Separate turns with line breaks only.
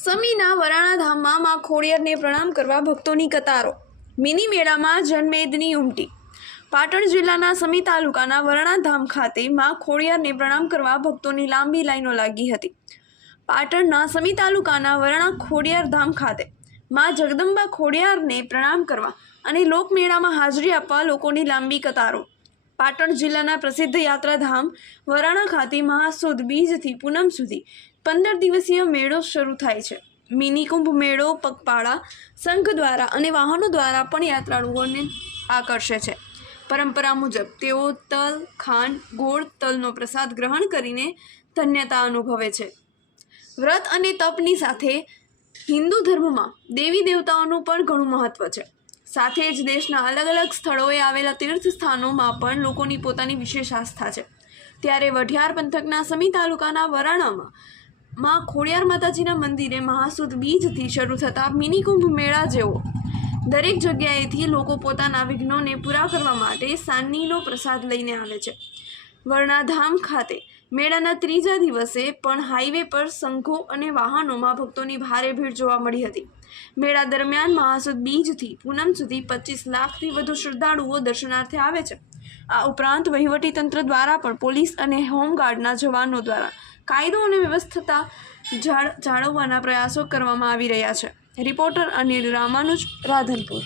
સમીના વરાણાધામમાં માં ખોડિયારને પ્રણામ કરવા ભક્તોની કતારો. મિની મેળામાં જનમેદની ઉમટી. પાટણ જિલ્લાના સમી તાલુકાના વરણાધામ ખાતે માં ખોડિયારને પ્રણામ કરવા ભક્તોની લાંબી લાઈનો લાગી હતી. પાટણના સમી તાલુકાના વરાણા ખોડિયાર ધામ ખાતે માં જગદંબા ખોડિયારને પ્રણામ કરવા અને લોકમેળામાં હાજરી આપવા લોકોની લાંબી કતારો. પાટણ જિલ્લાના પ્રસિદ્ધ યાત્રાધામ વરાણા ખાતે મહાસુદ બીજથી પૂનમ સુધી પંદર દિવસીય મેળો શરૂ થાય છે. મિની કુંભ મેળો, પગપાળા, સંઘ દ્વારા અને વાહનો દ્વારા પણ યાત્રાળુઓને આકર્ષે છે. પરંપરા મુજબ તેઓ તલ, ખાંડ, ગોળ તલનો પ્રસાદ ગ્રહણ કરીને ધન્યતા અનુભવે છે. વ્રત અને તપની સાથે હિન્દુ ધર્મમાં દેવી દેવતાઓનું પણ ઘણું મહત્ત્વ છે. સાથે જ દેશના અલગ અલગ સ્થળોએ આવેલા તીર્થ સ્થાનોમાં પણ લોકોની પોતાની વિશેષ આસ્થા છે. ત્યારે વઢિયાર પંથકના સમી તાલુકાના વરાણામાં માં ખોડિયાર માતાજીના મંદિરે મહાસુદ બીજથી શરૂ થતા મિની કુંભ મેળા જેવો દરેક જગ્યાએથી લોકો પોતાના વિઘ્નોને પૂરા કરવા માટે સાનીનો પ્રસાદ લઈને આવે છે. વર્ણાધામ ખાતે મેળાના ત્રીજા દિવસે પણ હાઈવે પર સંઘો અને વાહનોમાં ભક્તોની ભારે ભીડ જોવા મળી હતી. મેળા દરમિયાન મહાસુદ બીજથી પૂનમ સુધી પચીસ લાખથી વધુ શ્રદ્ધાળુઓ દર્શનાર્થે આવે છે. આ ઉપરાંત વહીવટીતંત્ર દ્વારા પણ પોલીસ અને હોમગાર્ડના જવાનો દ્વારા કાયદો અને વ્યવસ્થા જાળ જાળવવાના પ્રયાસો કરવામાં આવી રહ્યા છે. રિપોર્ટર અનિલ રામાનુજ, રાધનપુર.